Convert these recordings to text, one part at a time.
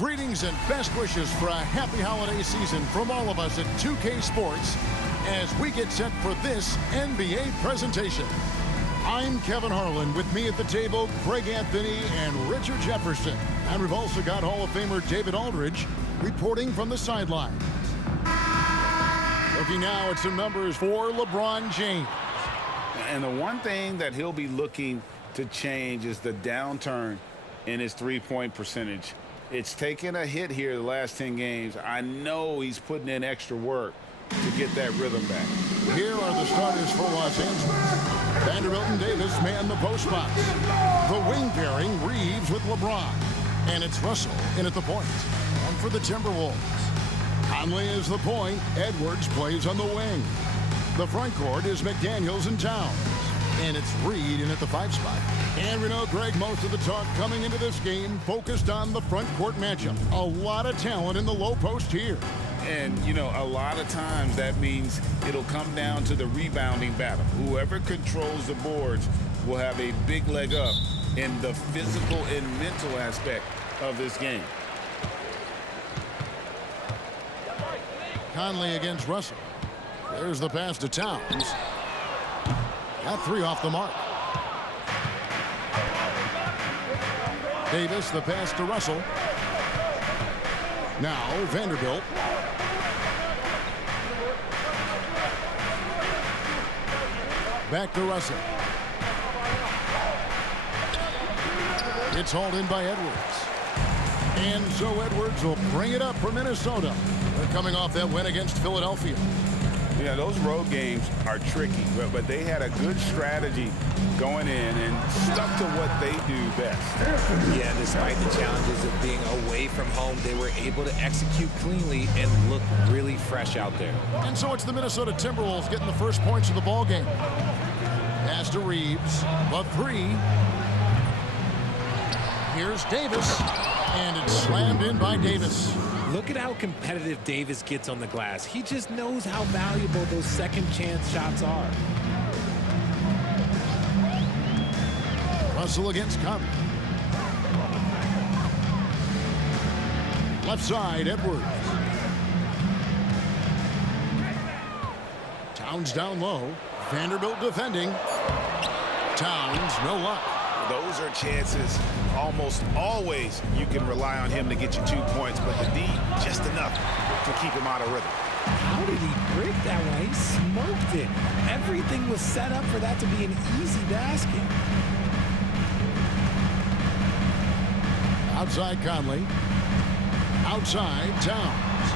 Greetings and best wishes for a happy holiday season from all of us at 2K Sports as we get set for this NBA presentation. I'm Kevin Harlan. With me at the table, Greg Anthony and Richard Jefferson. And we've also got Hall of Famer David Aldridge reporting from the sidelines. Looking now at some numbers for LeBron James. And the one thing that he'll be looking to change is the downturn in his three-point percentage. It's taken a hit here the last 10 games. I know he's putting in extra work to get that rhythm back. Here are the starters for Los Angeles. Vanderbilt and Davis man the post box. The wing pairing, Reeves with LeBron. And it's Russell in at the point. And for the Timberwolves, Conley is the point. Edwards plays on the wing. The front court is McDaniels and Towns. And it's Reed in at the 5 spot. And we know, Greg, most of the talk coming into this game focused on the front court matchup. A lot of talent in the low post here. And, you know, a lot of times that means it'll come down to the rebounding battle. Whoever controls the boards will have a big leg up in the physical and mental aspect of this game. Conley against Russell. There's the pass to Towns. Got 3 off the mark. Davis, the pass to Russell. Now Vanderbilt. Back to Russell. It's hauled in by Edwards. And so Edwards will bring it up for Minnesota. They're coming off that win against Philadelphia. Yeah, those road games are tricky, but they had a good strategy going in and stuck to what they do best. Yeah, despite the challenges of being away from home, they were able to execute cleanly and look really fresh out there. And so it's the Minnesota Timberwolves getting the first points of the ball game. Pass to Reeves, the 3. Here's Davis, and it's slammed in by Davis. Look at how competitive Davis gets on the glass. He just knows how valuable those second chance shots are. Russell against Conley. Left side, Edwards. Towns down low. Vanderbilt defending. Towns, no luck. Those are chances almost always you can rely on him to get you 2 points, but the D just enough to keep him out of rhythm. How did he break that one? He smoked it. Everything was set up for that to be an easy basket. Outside Conley. Outside Towns.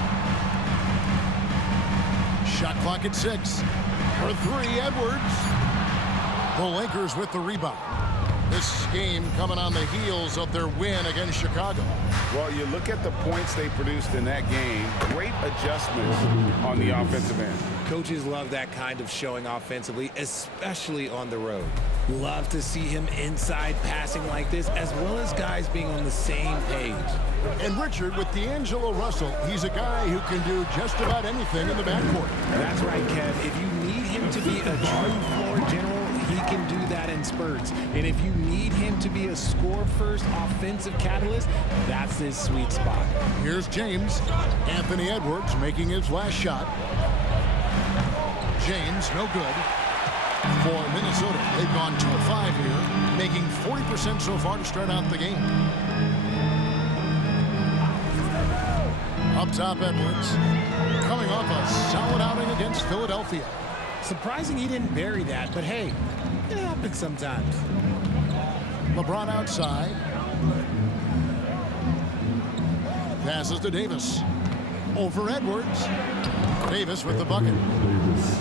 Shot clock at 6. For 3, Edwards. The Lakers with the rebound. This game coming on the heels of their win against Chicago. Well, you look at the points they produced in that game. Great adjustments on the offensive end. Coaches love that kind of showing offensively, especially on the road. Love to see him inside passing like this, as well as guys being on the same page. And Richard, with D'Angelo Russell, he's a guy who can do just about anything in the backcourt. That's right, Kev. If you need him to be a true floor general, he can do that in spurts. And if you need him to be a score-first offensive catalyst, that's his sweet spot. Here's James. Anthony Edwards making his last shot. James, no good. For Minnesota, they've gone 2 of 5 here, making 40% so far to start out the game. Up top, Edwards. Coming off a solid outing against Philadelphia. Surprising he didn't bury that, but hey, it happens sometimes. LeBron outside. Passes to Davis. Over Edwards. Davis with the bucket. Davis,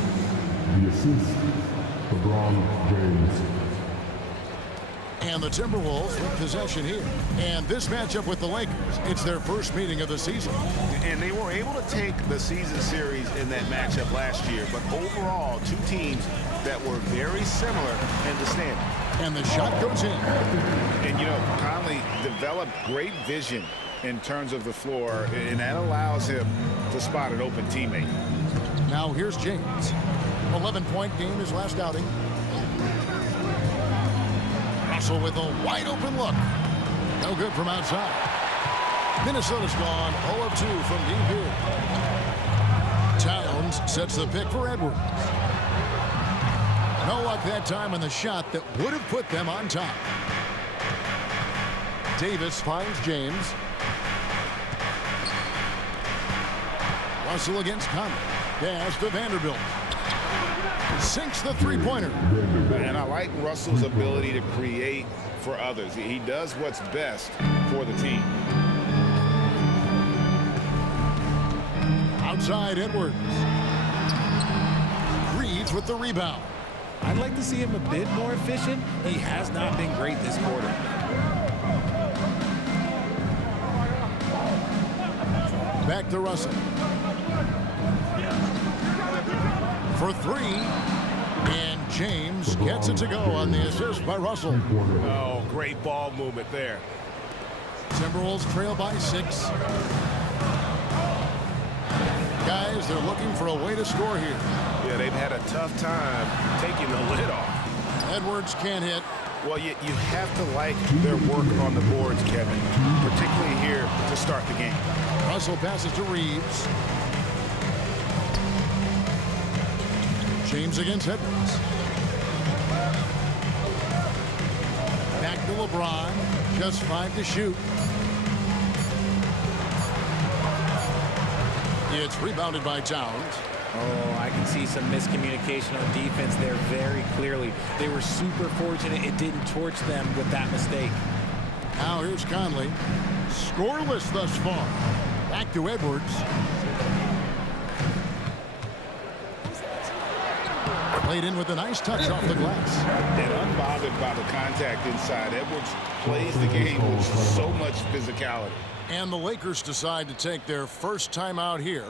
the assist, LeBron James. And the Timberwolves with possession here. And this matchup with the Lakers, it's their first meeting of the season. And they were able to take the season series in that matchup last year, but overall, 2 teams that were very similar in the standing. And the shot goes in. And, you know, Conley developed great vision in terms of the floor, and that allows him to spot an open teammate. Now here's James. 11-point game his last outing. Russell with a wide open look. No good from outside. Minnesota's gone 0 of 2 from deep here. Towns sets the pick for Edwards. No luck that time on the shot that would have put them on top. Davis finds James. Russell against Conley. Pass to Vanderbilt. Sinks the three-pointer. And I like Russell's ability to create for others. He does what's best for the team. Outside Edwards. Reeves with the rebound. I'd like to see him a bit more efficient. He has not been great this quarter. Back to Russell. For three. And James gets it to go on the assist by Russell. Oh, great ball movement there. Timberwolves trail by 6. Guys, they're looking for a way to score here. Yeah, they've had a tough time taking the lid off. Edwards can't hit. Well, you have to like their work on the boards, Kevin, particularly here to start the game. Russell passes to Reeves. James against Edwards. Back to LeBron. Just 5 to shoot. It's rebounded by Towns. Oh, I can see some miscommunication on defense there very clearly. They were super fortunate it didn't torch them with that mistake. Now here's Conley. Scoreless thus far. Back to Edwards. Played in with a nice touch off the glass. And unbothered by the contact inside, Edwards plays the game with so much physicality. And the Lakers decide to take their first time out here.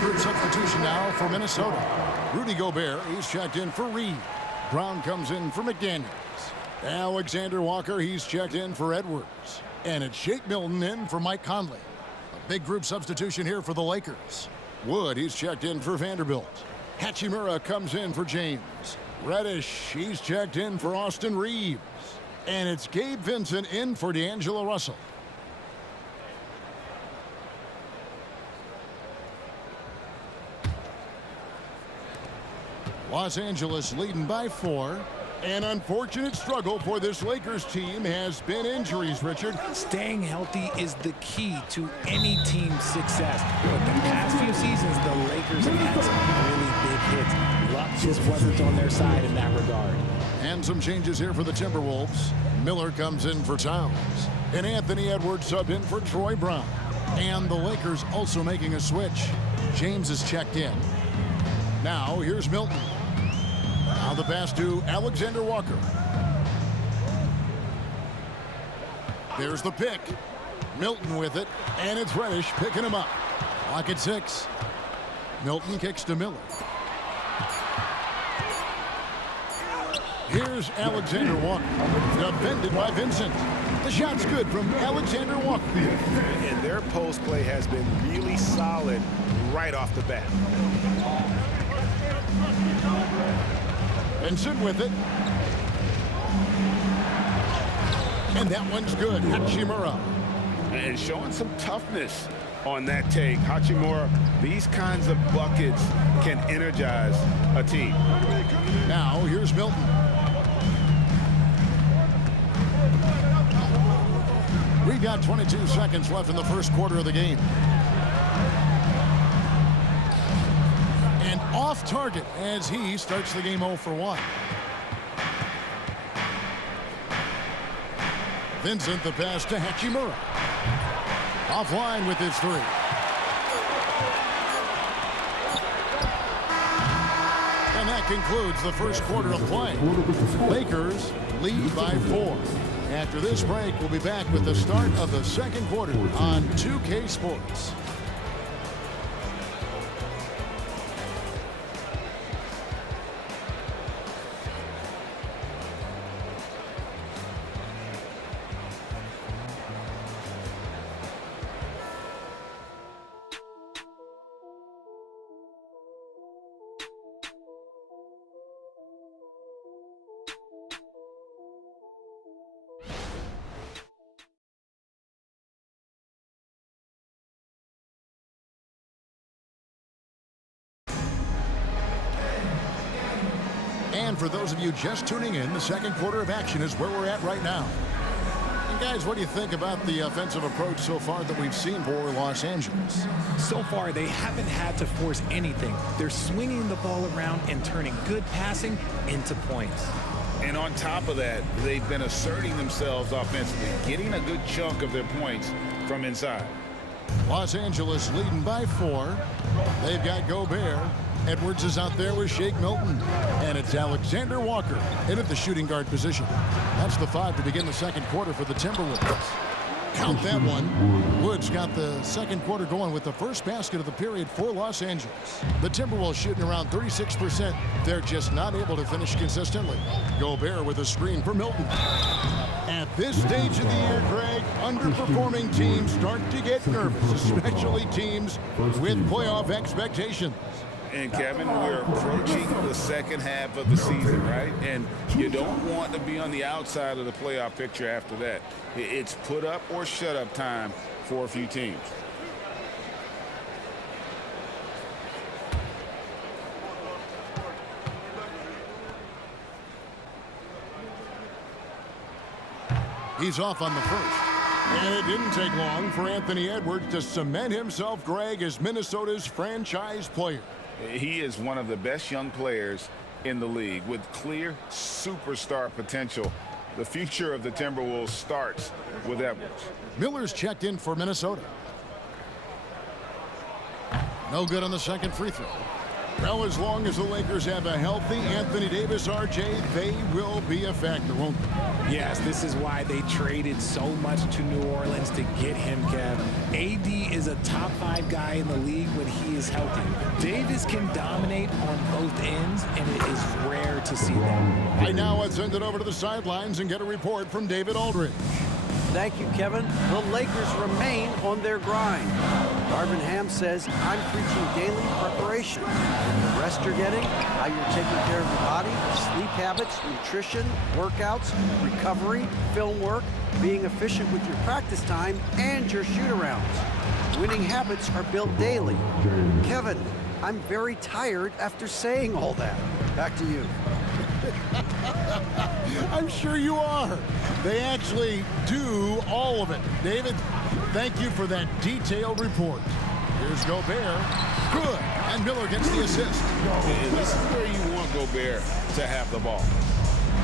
Group substitution now for Minnesota. Rudy Gobert, he's checked in for Reed. Brown comes in for McDaniels. Alexander Walker, he's checked in for Edwards. And it's Shake Milton in for Mike Conley. A big group substitution here for the Lakers. Wood, he's checked in for Vanderbilt. Hachimura comes in for James. Reddish, he's checked in for Austin Reeves. And it's Gabe Vincent in for D'Angelo Russell. Los Angeles leading by 4. An unfortunate struggle for this Lakers team has been injuries, Richard. Staying healthy is the key to any team's success. But the past few seasons, the Lakers have had some really big hits. Luck just wasn't on their side in that regard. And some changes here for the Timberwolves. Miller comes in for Towns. And Anthony Edwards subbed in for Troy Brown. And the Lakers also making a switch. James is checked in. Now here's Milton. Now the pass to Alexander Walker. There's the pick. Milton with it, and it's Reddish picking him up. Clock at 6. Milton kicks to Miller. Here's Alexander Walker, defended by Vincent. The shot's good from Alexander Walker. And their post play has been really solid right off the bat. Vincent with it. And that one's good. Hachimura. And showing some toughness on that take. Hachimura, these kinds of buckets can energize a team. Now, here's Milton. We've got 22 seconds left in the first quarter of the game. And off target as he starts the game 0 for 1. Vincent the pass to Hachimura. Offline with his 3. And that concludes the first quarter of play. Lakers lead by 4. After this break, we'll be back with the start of the second quarter on 2K Sports. And for those of you just tuning in, the second quarter of action is where we're at right now. And guys, what do you think about the offensive approach so far that we've seen for Los Angeles? So far, they haven't had to force anything. They're swinging the ball around and turning good passing into points. And on top of that, they've been asserting themselves offensively, getting a good chunk of their points from inside. Los Angeles leading by 4. They've got Gobert. Edwards is out there with Shake Milton. And it's Alexander Walker in at the shooting guard position. That's the 5 to begin the second quarter for the Timberwolves. Count that one. Woods got the second quarter going with the first basket of the period for Los Angeles. The Timberwolves shooting around 36%. They're just not able to finish consistently. Gobert with a screen for Milton. At this stage of the year, Greg, underperforming teams start to get nervous, especially teams with playoff expectations. And Kevin, we're approaching the second half of the season, right? And you don't want to be on the outside of the playoff picture after that. It's put up or shut up time for a few teams. He's off on the first. And it didn't take long for Anthony Edwards to cement himself, Greg, as Minnesota's franchise player. He is one of the best young players in the league with clear superstar potential. The future of the Timberwolves starts with Edwards. Miller's checked in for Minnesota. No good on the second free throw. Well, as long as the Lakers have a healthy Anthony Davis, RJ, they will be a factor, won't they? Yes, this is why they traded so much to New Orleans to get him, Kev. AD is a top 5 guy in the league when he is healthy. Davis can dominate on both ends, and it is rare to see that. Right now, let's send it over to the sidelines and get a report from David Aldridge. Thank you, Kevin. The Lakers remain on their grind. Darvin Ham says, I'm preaching daily preparation. The rest you're getting, how you're taking care of your body, sleep habits, nutrition, workouts, recovery, film work, being efficient with your practice time, and your shoot-arounds. Winning habits are built daily. Kevin, I'm very tired after saying all that. Back to you. I'm sure you are. They actually do all of it. David, thank you for that detailed report. Here's Gobert. Good. And Miller gets the assist. And this is where you want Gobert to have the ball.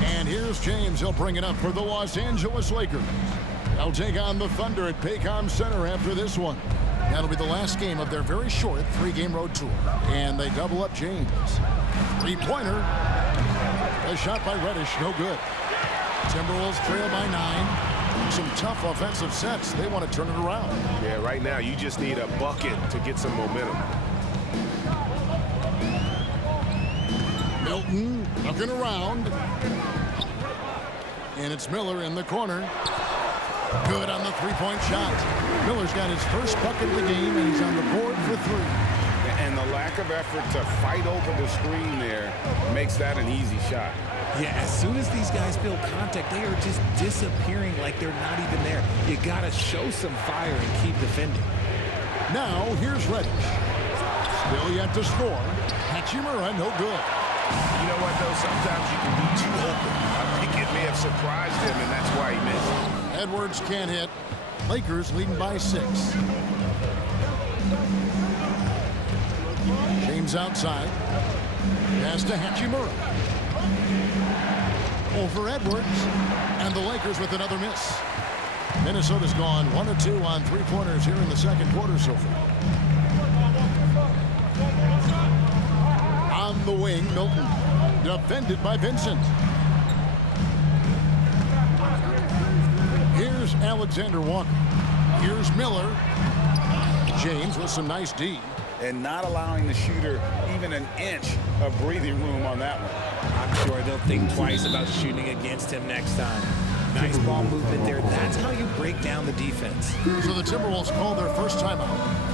And here's James. He'll bring it up for the Los Angeles Lakers. They'll take on the Thunder at Paycom Center after this one. That'll be the last game of their very short 3-game road tour. And they double up James. Three-pointer. A shot by Reddish, no good. Timberwolves trail by 9. Some tough offensive sets. They want to turn it around. Yeah, right now you just need a bucket to get some momentum. Milton looking around. And it's Miller in the corner. Good on the three-point shot. Miller's got his first bucket of the game, and he's on the board for 3. And the lack of effort to fight over the screen there makes that an easy shot. Yeah, as soon as these guys feel contact, they are just disappearing like they're not even there. You got to show some fire and keep defending. Now, here's Reddish. Still yet to score. Hachimura, no good. You know what, though? Sometimes you can be too open. I think it may have surprised him, and that's why he missed. Edwards can't hit. Lakers leading by 6. James outside. Pass to Hachimura. Over Edwards. And the Lakers with another miss. Minnesota's gone 1 of 2 on three-pointers here in the second quarter so far. On the wing, Milton. Defended by Vincent. Here's Alexander Walker. Here's Miller. James with some nice D. And not allowing the shooter even an inch of breathing room on that one. I'm sure they'll think twice about shooting against him next time. Nice ball movement there. That's how you break down the defense. So the Timberwolves call their first timeout.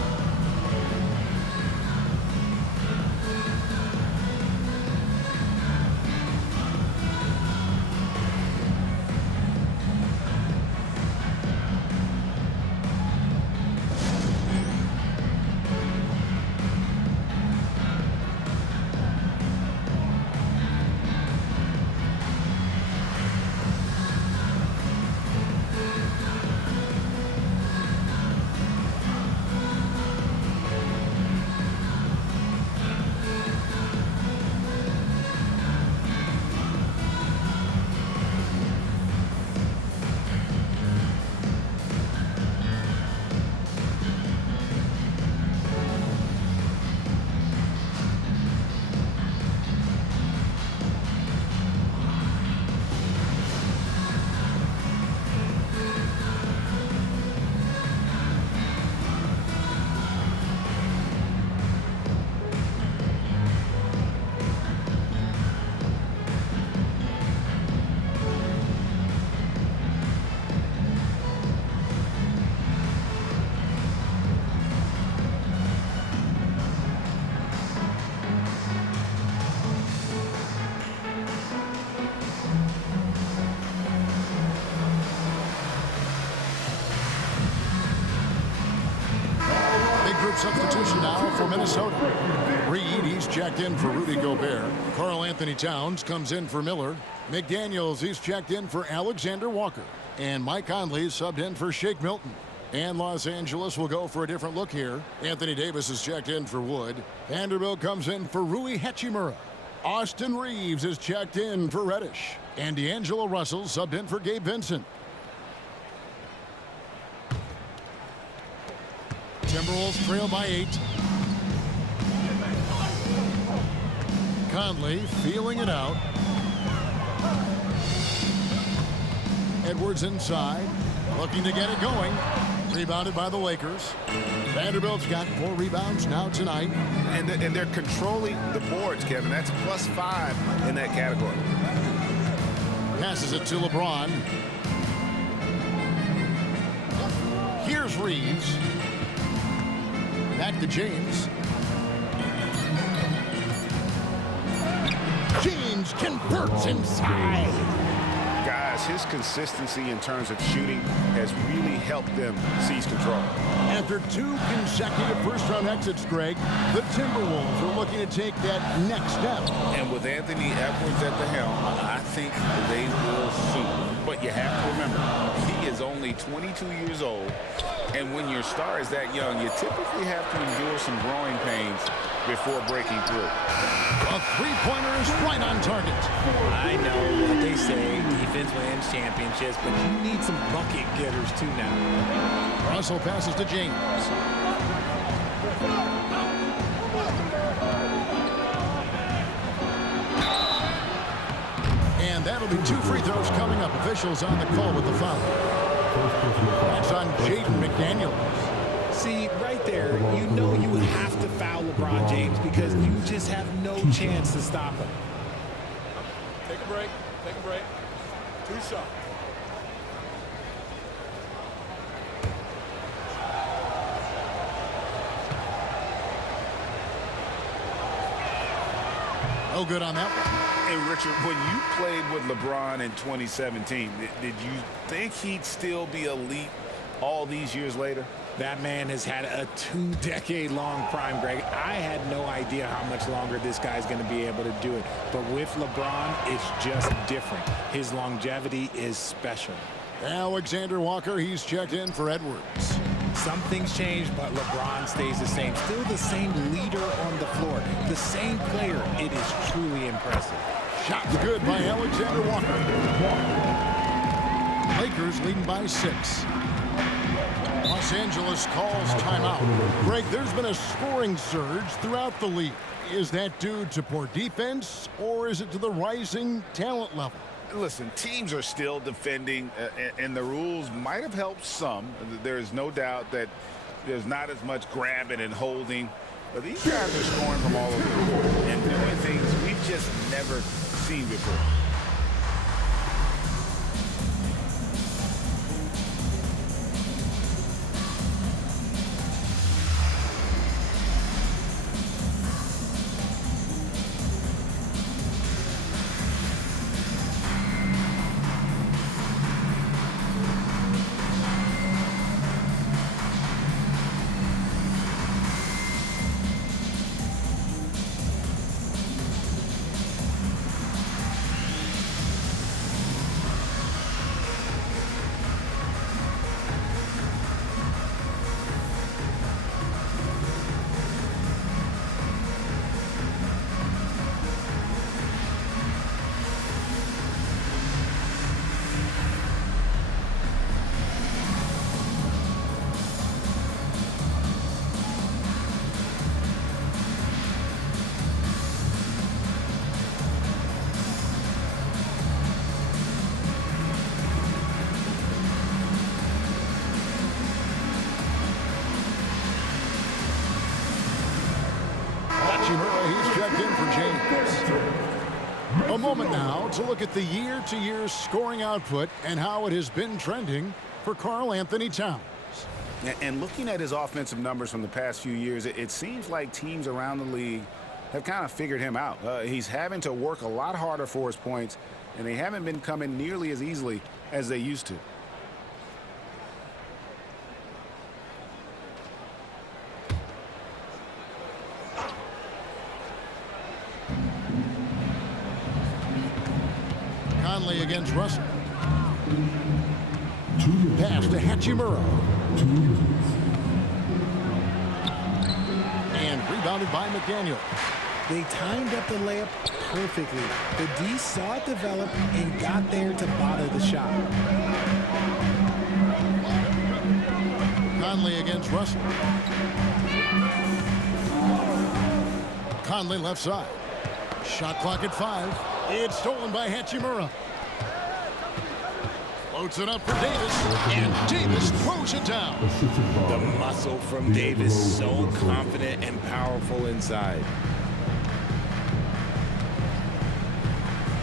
Substitution now for Minnesota. Reed, he's checked in for Rudy Gobert. Karl-Anthony Towns comes in for Miller. McDaniels, he's checked in for Alexander Walker. And Mike Conley subbed in for Shake Milton. And Los Angeles will go for a different look here. Anthony Davis is checked in for Wood. Vanderbilt comes in for Rui Hachimura. Austin Reeves is checked in for Reddish. And D'Angelo Russell subbed in for Gabe Vincent. Timberwolves trail by 8. Conley feeling it out. Edwards inside, looking to get it going. Rebounded by the Lakers. Vanderbilt's got 4 rebounds now tonight. And they're controlling the boards, Kevin. That's +5 in that category. Passes it to LeBron. Here's Reeves. Back to James. James converts inside. Guys, his consistency in terms of shooting has really helped them seize control. After 2 consecutive first-round exits, Greg, the Timberwolves are looking to take that next step. And with Anthony Edwards at the helm, I think they will soon. But you have to remember, he is only 22 years old. And when your star is that young, you typically have to endure some growing pains before breaking through. A three-pointer is right on target. I know what they say, defense wins championships, but you need some bucket getters too now. Russell passes to James. And that'll be 2 free throws coming up. Officials on the call with the foul. That's on Jaden McDaniels. See, right there, you know you have to foul LeBron James because you just have no chance to stop him. Take a break. Take a break. 2 shots. No good on that one. Hey, Richard, when you played with LeBron in 2017, did you think he'd still be elite all these years later? That man has had a 2-decade-long prime, Greg. I had no idea how much longer this guy's going to be able to do it. But with LeBron, it's just different. His longevity is special. Alexander Walker, he's checked in for Edwards. Some things change, but LeBron stays the same. Still the same leader on the floor. The same player. It is truly impressive. Shot's good by Alexander Walker. Lakers leading by 6. Los Angeles calls timeout. Greg, there's been a scoring surge throughout the league. Is that due to poor defense, or is it to the rising talent level? Listen, teams are still defending, and the rules might have helped some. There is no doubt that there's not as much grabbing and holding. But these guys are scoring from all over the court and doing things we've just never seen before. He's checked in for James. A moment now to look at the year-to-year scoring output and how it has been trending for Karl Anthony Towns. And looking at his offensive numbers from the past few years, it seems like teams around the league have kind of figured him out. He's having to work a lot harder for his points, and they haven't been coming nearly as easily as they used to. Conley against Russell. Pass to Hachimura. And rebounded by McDaniel. They timed up the layup perfectly. The D saw it develop and got there to bother the shot. Conley against Russell. Conley left side. Shot clock at 5. It's stolen by Hachimura. Floats it up for Davis, and Davis throws it down. The muscle from Davis, so confident and powerful inside.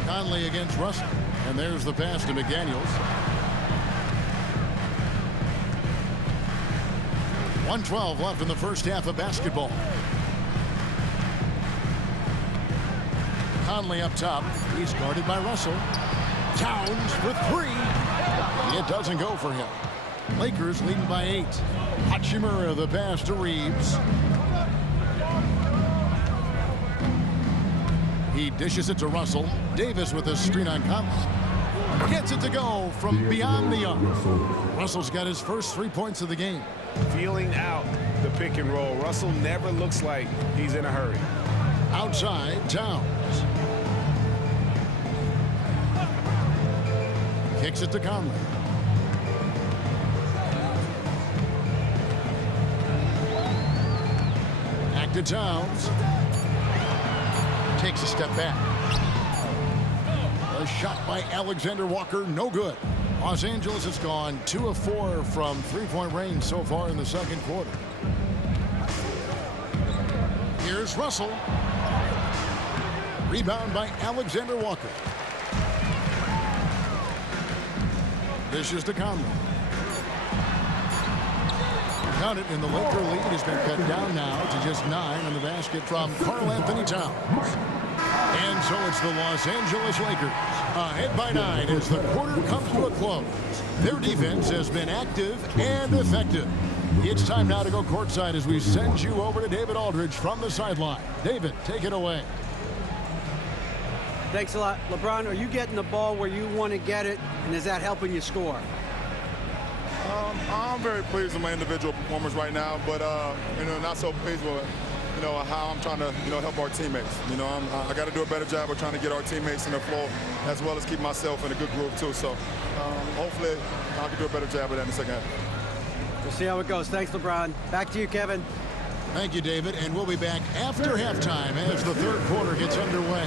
Conley against Russell, and there's the pass to McDaniels. 1:12 left in the first half of basketball. Conley up top. He's guarded by Russell. Towns for 3. It doesn't go for him. Lakers leading by 8. Hachimura the pass to Reeves. He dishes it to Russell. Davis with a screen on Conley. Gets it to go from beyond the arc. Russell's got his first 3 points of the game. Feeling out the pick and roll. Russell never looks like he's in a hurry. Outside, Towns. Kicks it to Conley. Back to Towns. Takes a step back. A shot by Alexander Walker, no good. Los Angeles has gone 2 of 4 from three-point range so far in the second quarter. Here's Russell. Rebound by Alexander Walker. Dishes to Conley. Count it, and the Laker lead has been cut down now to just 9 on the basket from Karl-Anthony Towns. And so it's the Los Angeles Lakers ahead by 9 as the quarter comes to a close. Their defense has been active and effective. It's time now to go courtside as we send you over to David Aldridge from the sideline. David, take it away. Thanks a lot. LeBron, are you getting the ball where you want to get it, and is that helping you score? I'm very pleased with my individual performance right now, but not so pleased with how I'm trying to help our teammates. I got to do a better job of trying to get our teammates in the flow, as well as keep myself in a good groove too. So hopefully I can do a better job of that in the second half. We'll see how it goes. Thanks, LeBron. Back to you, Kevin. Thank you, David, and we'll be back after halftime as the third quarter gets underway.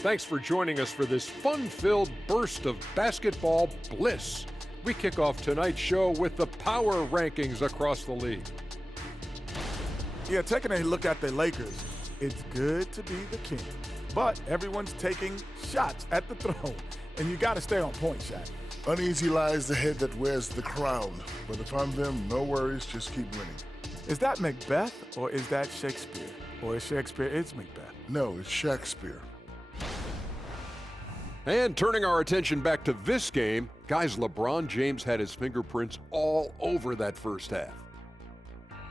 Thanks for joining us for this fun-filled burst of basketball bliss. We kick off tonight's show with the power rankings across the league. Yeah, taking a look at the Lakers, it's good to be the king. But everyone's taking shots at the throne, and you got to stay on point, Shaq. Uneasy lies the head that wears the crown. But if I'm them, no worries, just keep winning. Is that Macbeth, or is that Shakespeare? Or is Shakespeare Macbeth? No, it's Shakespeare. And turning our attention back to this game, guys, LeBron James had his fingerprints all over that first half.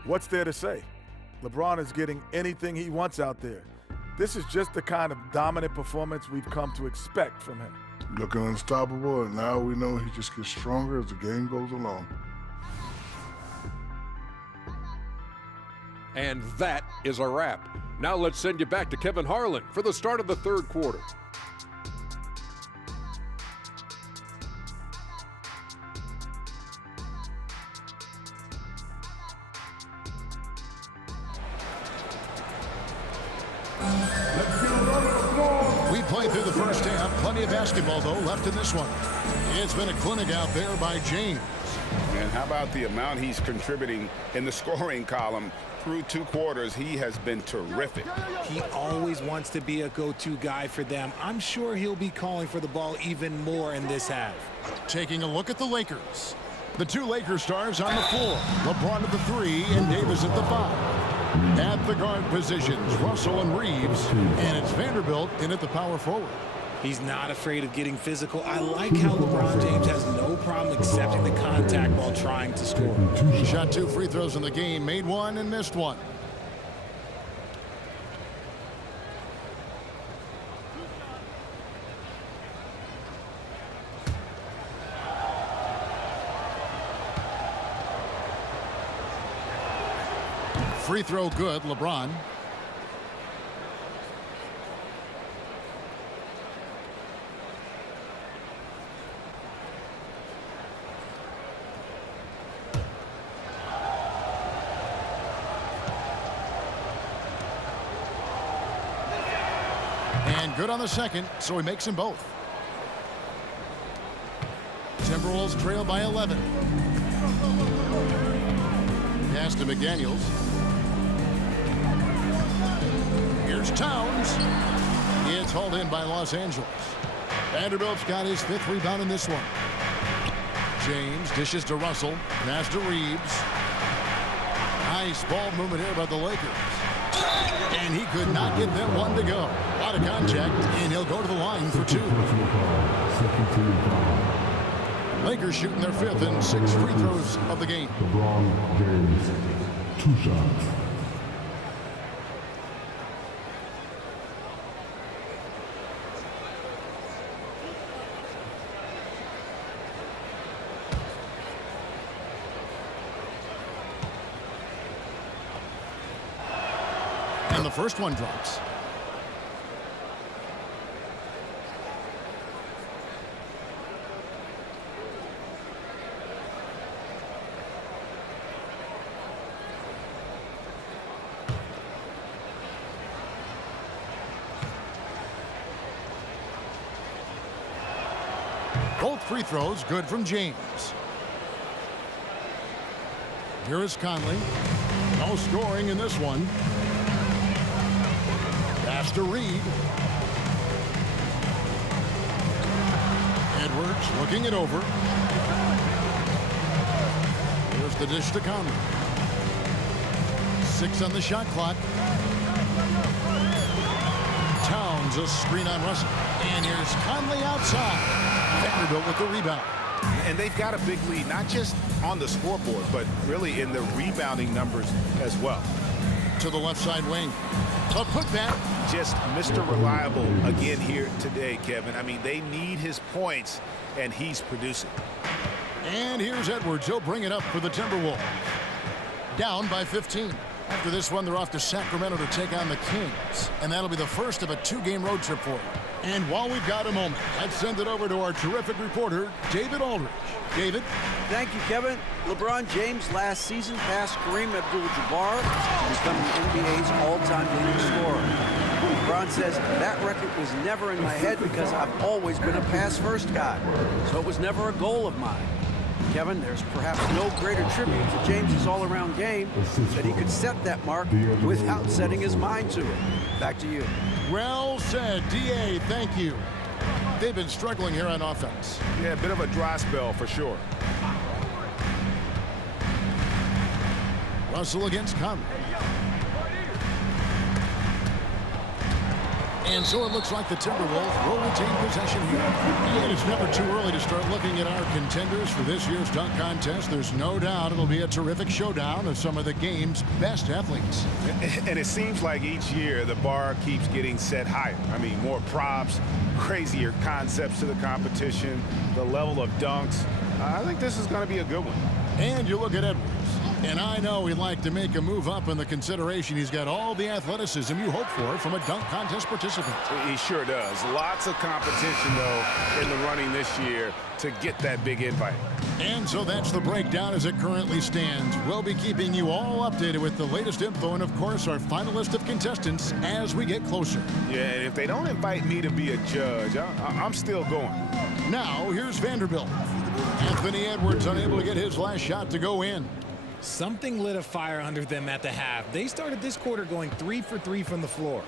What's there to say? LeBron is getting anything he wants out there. This is just the kind of dominant performance we've come to expect from him. Looking unstoppable, and now we know he just gets stronger as the game goes along. And that is a wrap. Now let's send you back to Kevin Harlan for the start of the third quarter. We played through the first half. Plenty of basketball, though, left in this one. It's been a clinic out there by James. And how about the amount he's contributing in the scoring column? Through 2 quarters, he has been terrific. He always wants to be a go-to guy for them. I'm sure he'll be calling for the ball even more in this half. Taking a look at the Lakers. The 2 Lakers stars on the floor. LeBron at the 3 and Davis at the 5. At the guard positions, Russell and Reeves. And it's Vanderbilt in at the power forward. He's not afraid of getting physical. I like how LeBron James has no problem accepting the contact while trying to score. He shot 2 free throws in the game, made 1 and missed 1. Free throw good, LeBron. And good on the second, so he makes them both. Timberwolves trail by 11. Pass to McDaniels. Here's Towns. It's hauled in by Los Angeles. Vanderbilt's got his 5th rebound in this one. James dishes to Russell. Pass to Reeves. Nice ball movement here by the Lakers. And he could not get them one to go. Out of contact, and he'll go to the line for 2. Lakers shooting their 5th and 6 free throws of the game. LeBron James, 2 shots. And the first one drops. Both free throws good from James. Here is Conley. No scoring in this one. Pass to Reed. Edwards looking it over. Here's the dish to Conley. 6 on the shot clock. Towns a screen on Russell. And here's Conley outside. Vanderbilt with the rebound. And they've got a big lead, not just on the scoreboard, but really in the rebounding numbers as well. To the left side wing. A putback. Just Mr. Reliable again here today, Kevin. I mean, they need his points, and he's producing. And here's Edwards. He'll bring it up for the Timberwolves. Down by 15. After this one, they're off to Sacramento to take on the Kings. And that'll be the first of a 2-game road trip for them. And while we've got a moment, let's send it over to our terrific reporter, David Aldridge. David? Thank you, Kevin. LeBron James last season passed Kareem Abdul-Jabbar to become the NBA's all-time leading scorer. LeBron says, that record was never in my head because I've always been a pass-first guy. So it was never a goal of mine. Kevin, there's perhaps no greater tribute to James's all-around game that he could set that mark without setting his mind to it. Back to you. Well said, D.A. Thank you. They've been struggling here on offense. Yeah, a bit of a dry spell for sure. Russell against Conley. And so it looks like the Timberwolves will retain possession here. And it's never too early to start looking at our contenders for this year's dunk contest. There's no doubt it'll be a terrific showdown of some of the game's best athletes. And it seems like each year the bar keeps getting set higher. I mean, more props, crazier concepts to the competition, the level of dunks. I think this is going to be a good one. And you look at Edwards. And I know he'd like to make a move up in the consideration. He's got all the athleticism you hope for from a dunk contest participant. He sure does. Lots of competition, though, in the running this year to get that big invite. And so that's the breakdown as it currently stands. We'll be keeping you all updated with the latest info and, of course, our final list of contestants as we get closer. Yeah, and if they don't invite me to be a judge, I'm still going. Now, here's Vanderbilt. Anthony Edwards unable to get his last shot to go in. Something lit a fire under them at the half. They started this quarter going 3 for 3 from the floor.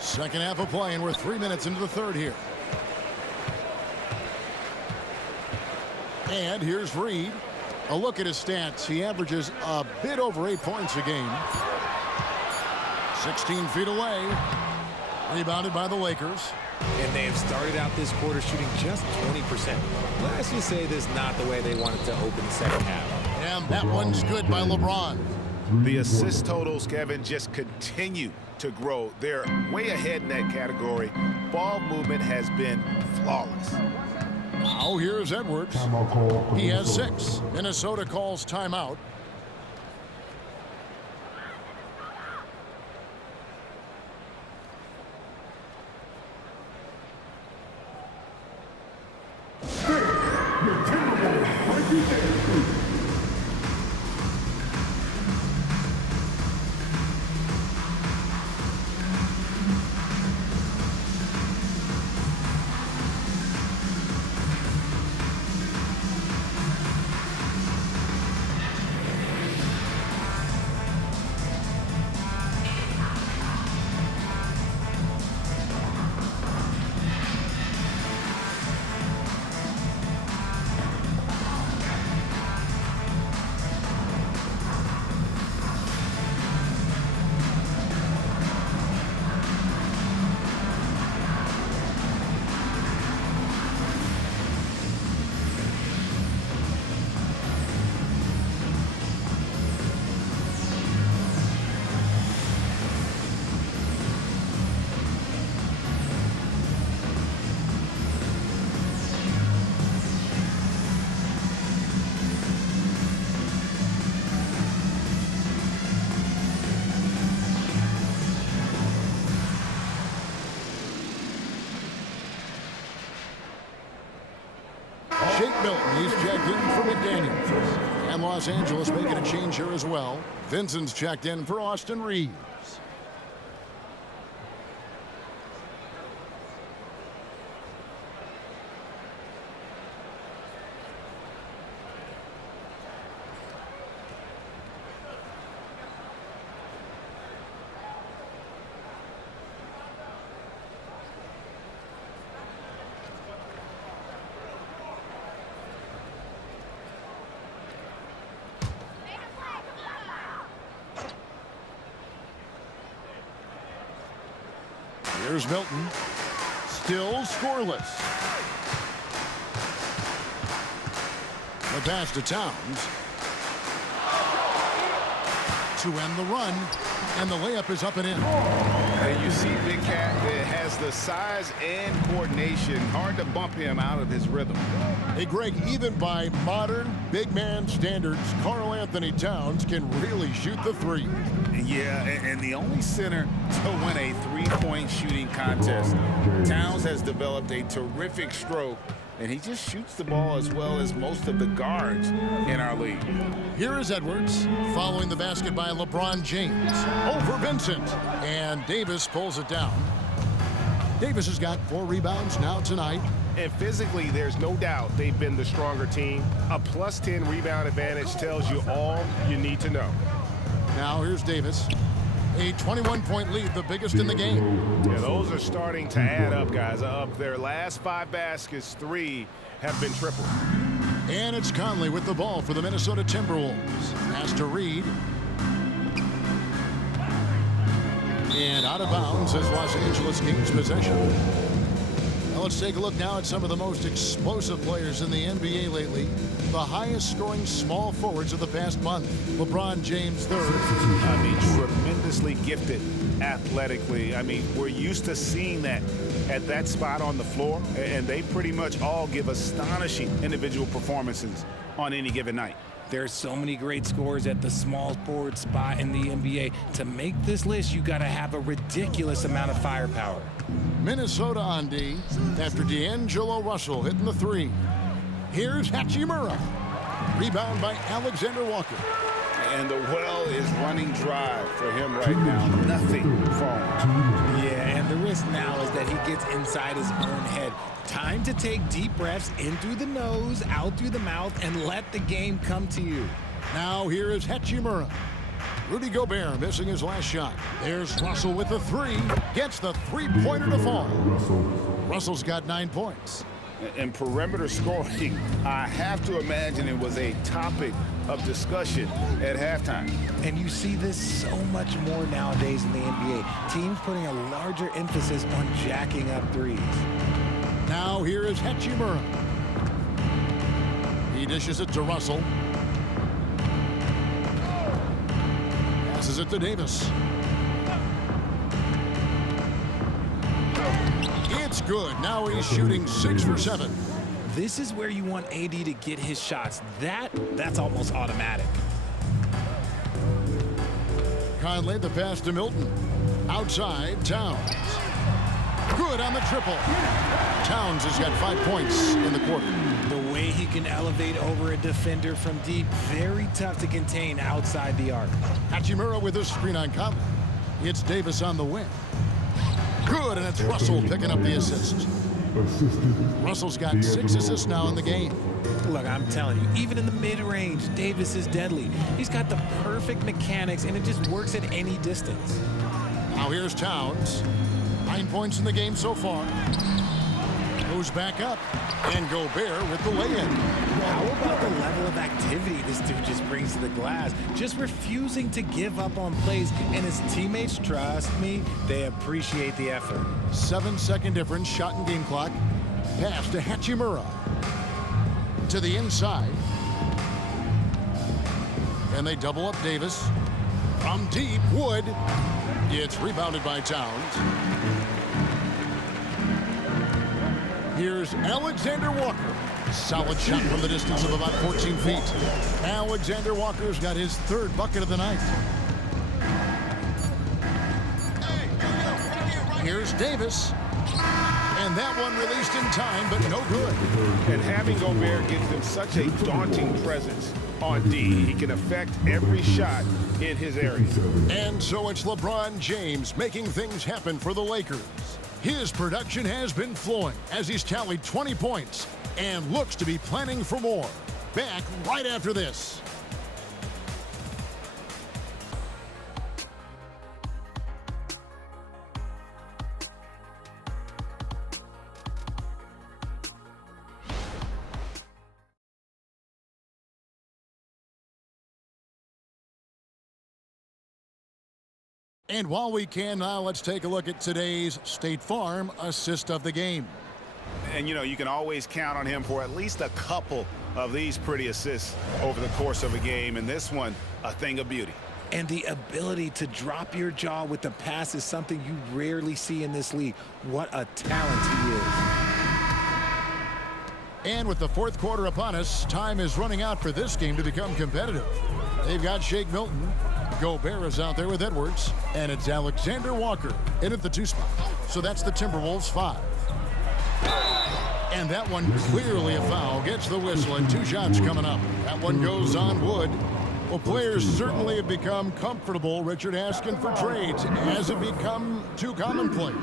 Second half of play, and we're 3 minutes into the third here. And here's Reed. A look at his stats. He averages a bit over 8 points a game. 16 feet away. Rebounded by the Lakers. And they have started out this quarter shooting just 20%. Let's just say this is not the way they wanted to open the second half. And that one's good by LeBron. The assist totals, Kevin, just continue to grow. They're way ahead in that category. Ball movement has been flawless. Now here's Edwards. He has 6. Minnesota calls timeout. Jake Milton, he's checked in for McDaniels. And Los Angeles making a change here as well. Vincent's checked in for Austin Reeves. Here's Milton. Still scoreless. The pass to Towns. To end the run. And the layup is up and in. And you see Big Cat has the size and coordination. Hard to bump him out of his rhythm. Hey, Greg, even by modern big man standards, Karl Anthony Towns can really shoot the three. Yeah, and the only center to win a three-point shooting contest. Towns has developed a terrific stroke, and he just shoots the ball as well as most of the guards in our league. Here is Edwards following the basket by LeBron James. Over Vincent. And Davis pulls it down. Davis has got 4 rebounds now tonight. And physically, there's no doubt they've been the stronger team. A plus 10 rebound advantage tells you all you need to know. Now here's Davis. A 21-point lead, the biggest in the game. Yeah, those are starting to add up, guys. Of their last 5 baskets, 3 have been triple. And it's Conley with the ball for the Minnesota Timberwolves. Pass to Reed. And out of bounds as Los Angeles gains possession. Now let's take a look now at some of the most explosive players in the NBA lately. The highest scoring small forwards of the past month. LeBron James third. I mean, tremendously gifted athletically. I mean, we're used to seeing that at that spot on the floor, and they pretty much all give astonishing individual performances on any given night. There's so many great scorers at the small forward spot in the NBA. To make this list, you got to have a ridiculous amount of firepower. Minnesota on D after D'Angelo Russell hitting the 3. Here's Hachimura. Rebound by Alexander Walker. And the well is running dry for him right now. Nothing falling. Yeah, and the risk now is that he gets inside his own head. Time to take deep breaths in through the nose, out through the mouth, and let the game come to you. Now here is Hachimura. Rudy Gobert missing his last shot. There's Russell with the 3. Gets the three-pointer to fall. Russell's got 9 points. And perimeter scoring, I have to imagine it was a topic of discussion at halftime. And you see this so much more nowadays in the NBA. Teams putting a larger emphasis on jacking up threes. Now here is Hachimura. He dishes it to Russell. Passes it to Davis. It's good. Now he's shooting 6 for 7. This is where you want AD to get his shots. That's almost automatic. Conley, the pass to Milton. Outside, Towns. Good on the triple. Towns has got 5 points in the quarter. The way he can elevate over a defender from deep, very tough to contain outside the arc. Hachimura with a screen on Conley. It's Davis on the wing. Good, and it's Russell picking up the assist. Russell's got 6 assists now in the game. Look, I'm telling you, even in the mid-range, Davis is deadly. He's got the perfect mechanics, and it just works at any distance. Now here's Towns. 9 points in the game so far. Goes back up. And Gobert with the lay-in. How about the level of activity this dude just brings to the glass? Just refusing to give up on plays. And his teammates, trust me, they appreciate the effort. 7-second difference, shot and game clock. Pass to Hachimura. To the inside. And they double up Davis. From deep, Wood. It's rebounded by Towns. Here's Alexander Walker. Solid shot from the distance of about 14 feet. Alexander Walker's got his 3rd bucket of the night. Here's Davis. And that one released in time, but no good. And having Gobert gives them such a daunting presence on D. He can affect every shot in his area. And so it's LeBron James making things happen for the Lakers. His production has been flowing as he's tallied 20 points and looks to be planning for more. Back right after this. And while we can now, let's take a look at today's State Farm assist of the game. And, you know, you can always count on him for at least a couple of these pretty assists over the course of a game. And this one, a thing of beauty. And the ability to drop your jaw with the pass is something you rarely see in this league. What a talent he is. And with the fourth quarter upon us, time is running out for this game to become competitive. They've got Shake Milton. Gobert is out there with Edwards, and it's Alexander Walker in at the 2 spot. So that's the Timberwolves 5. And that one clearly a foul. Gets the whistle, and 2 shots coming up. That one goes on Wood. Well, players certainly have become comfortable, Richard, asking for trades. Has it become too commonplace?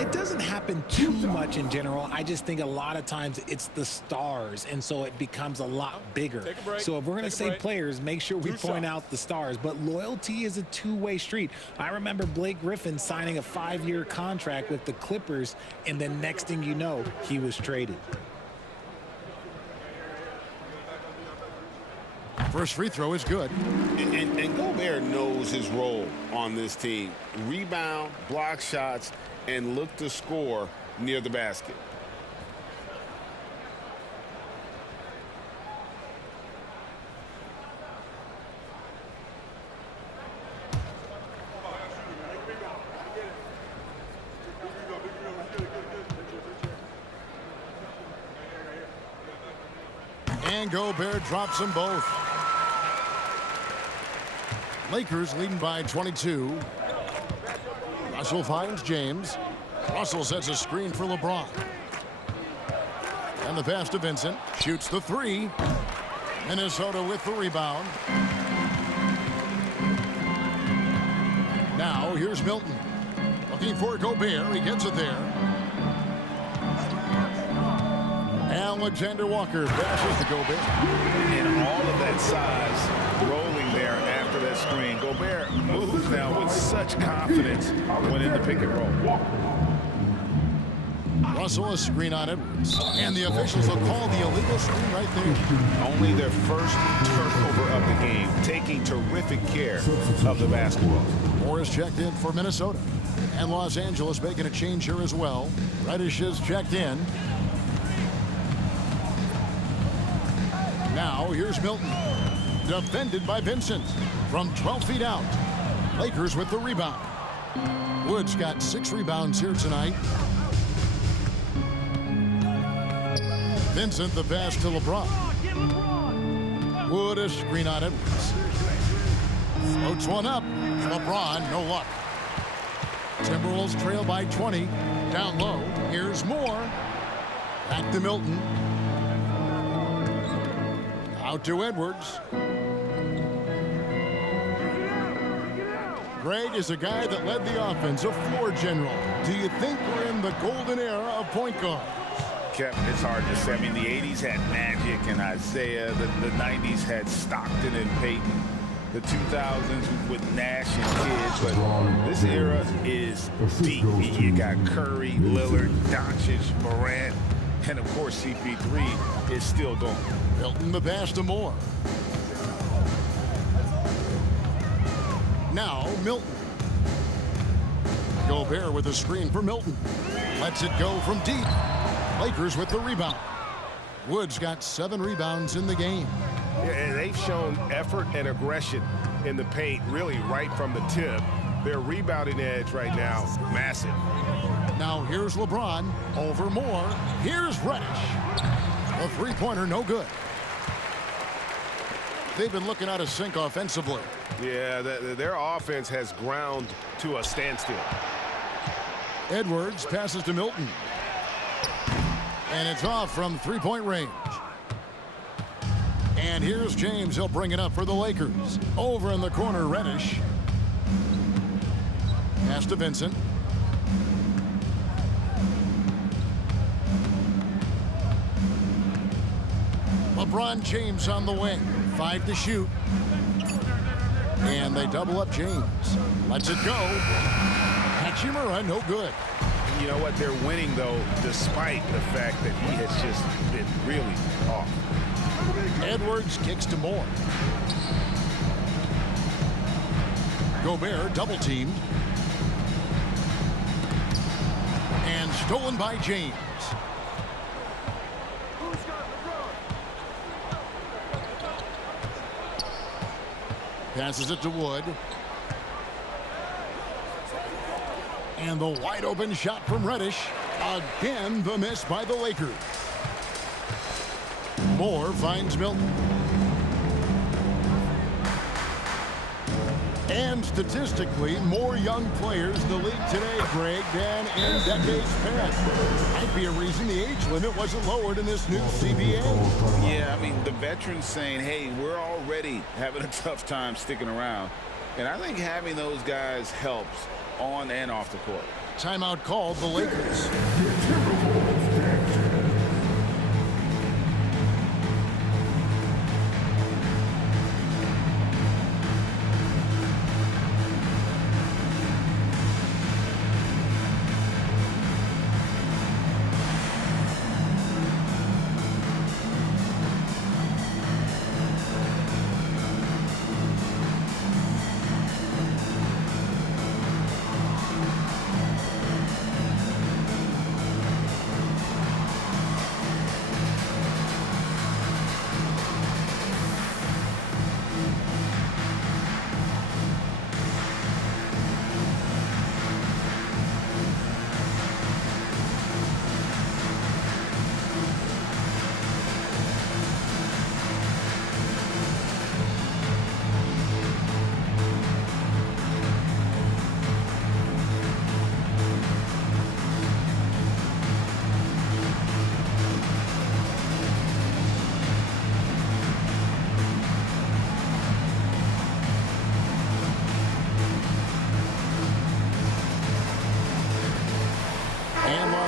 It doesn't happen too much in general. I just think a lot of times it's the stars, and so it becomes a lot bigger. So if we're going to say players, make sure we point out the stars. But loyalty is a two-way street. I remember Blake Griffin signing a 5-year contract with the Clippers, and then next thing you know, he was traded. First free throw is good. And Gobert knows his role on this team. Rebound, block shots, and look to score near the basket. And Gobert drops them both. Lakers leading by 22. Russell finds James. Russell sets a screen for LeBron. And the pass to Vincent. Shoots the 3. Minnesota with the rebound. Now here's Milton. Looking for Gobert. He gets it there. Alexander Walker passes to Gobert. And all of that size rolling there after that screen. Gobert moves now with such confidence when in the pick and roll. Russell a screen on Edwards. And the officials will call the illegal screen right there. Only their first turnover of the game, taking terrific care of the basketball. Morris checked in for Minnesota. And Los Angeles making a change here as well. Reddish is checked in. Now here's Milton. Defended by Vincent from 12 feet out. Lakers with the rebound. Wood's got 6 rebounds here tonight. Vincent the pass to LeBron. Wood a screen on Edwards. Floats one up. LeBron, no luck. Timberwolves trail by 20. Down low. Here's more. Back to Milton. Out to Edwards. Greg is a guy that led the offense, a floor general. Do you think we're in the golden era of point guards? Kevin, it's hard to say. I mean, the 80s had Magic and Isaiah. The 90s had Stockton and Peyton. The 2000s with Nash and Kidd. But this era is deep. You got Curry, Lillard, Doncic, Morant, and of course CP3 is still going. Milton the pass to Moore. Now Milton. Gobert with a screen for Milton. Lets it go from deep. Lakers with the rebound. Wood's got 7 rebounds in the game. Yeah, and they've shown effort and aggression in the paint really right from the tip. Their rebounding edge right now, massive. Now here's LeBron over Moore. Here's Reddish. A 3-pointer, no good. They've been looking out of sync offensively. Yeah, their offense has ground to a standstill. Edwards passes to Milton. And it's off from three-point range. And here's James. He'll bring it up for the Lakers. Over in the corner, Reddish. Pass to Vincent. LeBron James on the wing. 5 to shoot. And they double up James. Lets it go. Hachimura, no good. You know what? They're winning, though, despite the fact that he has just been really off. Edwards kicks to Moore. Gobert double teamed. And stolen by James. Passes it to Wood. And the wide open shot from Reddish. Again, the miss by the Lakers. Moore finds Milton. And statistically, more young players in the league today, Greg, than in decades past. Might be a reason the age limit wasn't lowered in this new CBA. Yeah, I mean, the veterans saying, hey, we're already having a tough time sticking around. And I think having those guys helps on and off the court. Timeout called the Lakers.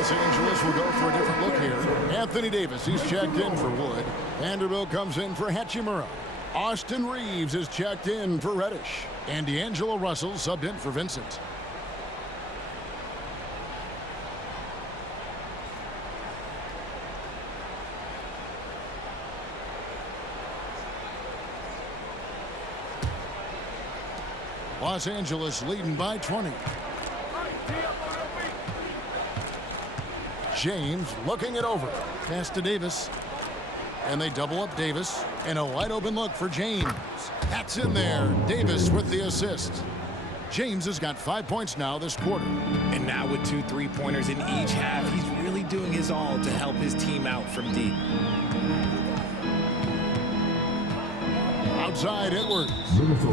Los Angeles will go for a different look here. Anthony Davis, he's checked in for Wood. Vanderbilt comes in for Hachimura. Austin Reeves is checked in for Reddish. And D'Angelo Russell subbed in for Vincent. Los Angeles leading by 20. James looking it over. Pass to Davis. And they double up Davis. And a wide open look for James. That's in there. Davis with the assist. James has got 5 points now this quarter. And now with 2 3-pointers in each half, he's really doing his all to help his team out from deep. Outside Edwards.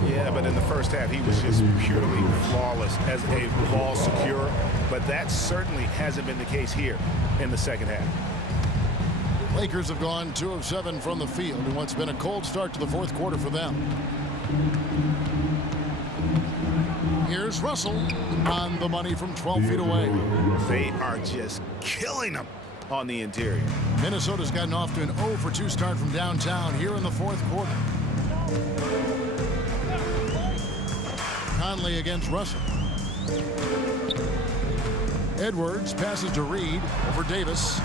Yeah, but in the first half, he was just purely flawless as a ball securer. But that certainly hasn't been the case here in the second half. Lakers have gone 2 of 7 from the field in what's been a cold start to the fourth quarter for them. Here's Russell on the money from 12 feet away. They are just killing them on the interior. Minnesota's gotten off to an 0 for 2 start from downtown here in the fourth quarter. Conley against Russell. Edwards passes to Reed over Davis.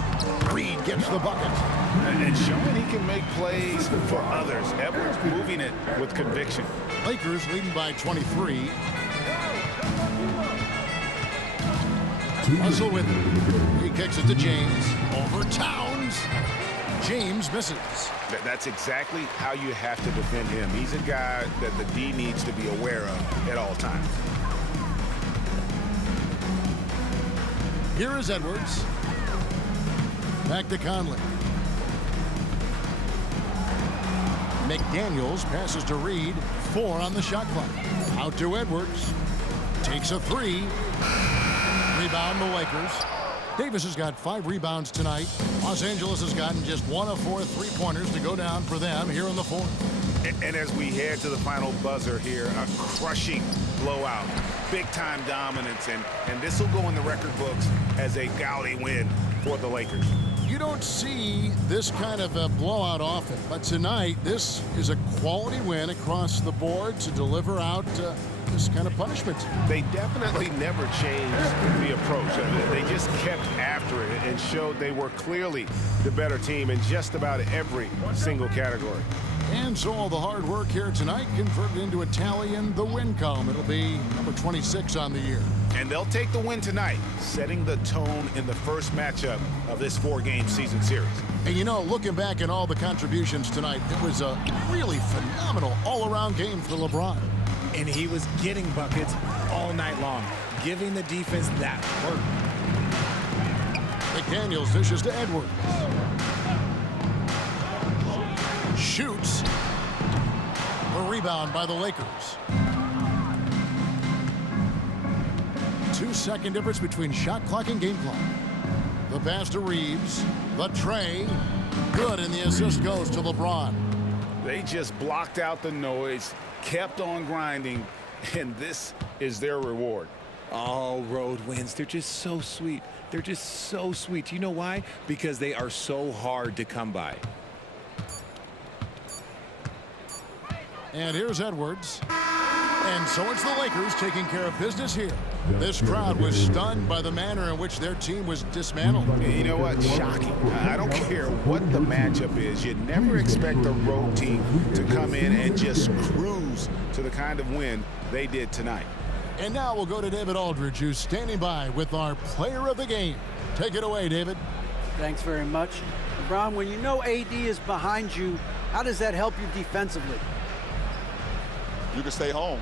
Reed gets the bucket. And showing he can make plays for others. Edwards moving it with conviction. Lakers leading by 23. Russell with it. He kicks it to James. Over Towns. James misses. That's exactly how you have to defend him. He's a guy that the D needs to be aware of at all times. Here is Edwards. Back to Conley. McDaniels passes to Reed. 4 on the shot clock. Out to Edwards. Takes a 3. Rebound the Lakers. Davis has got 5 rebounds tonight. Los Angeles has gotten just 1 of 4 3-pointers to go down for them here in the fourth. And as we head to the final buzzer here, a crushing blowout, big-time dominance, and this will go in the record books as a gaudy win for the Lakers. You don't see this kind of a blowout often, but tonight this is a quality win across the board to deliver out this kind of punishment. They definitely never changed the approach. They just kept after it and showed they were clearly the better team in just about every single category. And so all the hard work here tonight converted into a tally in the win column. It'll be number 26 on the year. And they'll take the win tonight, setting the tone in the first matchup of this 4-game season series. And you know, looking back at all the contributions tonight, it was a really phenomenal all-around game for LeBron. And he was getting buckets all night long, giving the defense that work. McDaniels dishes to Edwards. Shoots. A rebound by the Lakers. 2-second difference between shot clock and game clock. The pass to Reeves. The tray. Good, and the assist goes to LeBron. They just blocked out the noise, kept on grinding, and this is their reward. All road wins. They're just so sweet. They're just so sweet. You know why? Because they are so hard to come by. And here's Edwards. And so it's the Lakers taking care of business here. This crowd was stunned by the manner in which their team was dismantled. You know what? Shocking. I don't care what the matchup is. You never expect a road team to come in and just cruise to the kind of win they did tonight. And now we'll go to David Aldridge, who's standing by with our player of the game. Take it away, David. Thanks very much. LeBron, when you know AD is behind you, how does that help you defensively? You can stay home.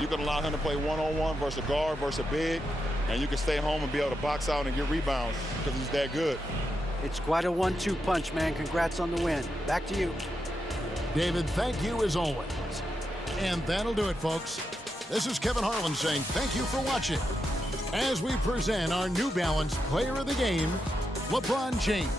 You can allow him to play one-on-one versus a guard versus a big, and you can stay home and be able to box out and get rebounds because he's that good. It's quite a 1-2 punch, man. Congrats on the win. Back to you. David, thank you as always. And that'll do it, folks. This is Kevin Harlan saying thank you for watching as we present our New Balance Player of the Game, LeBron James.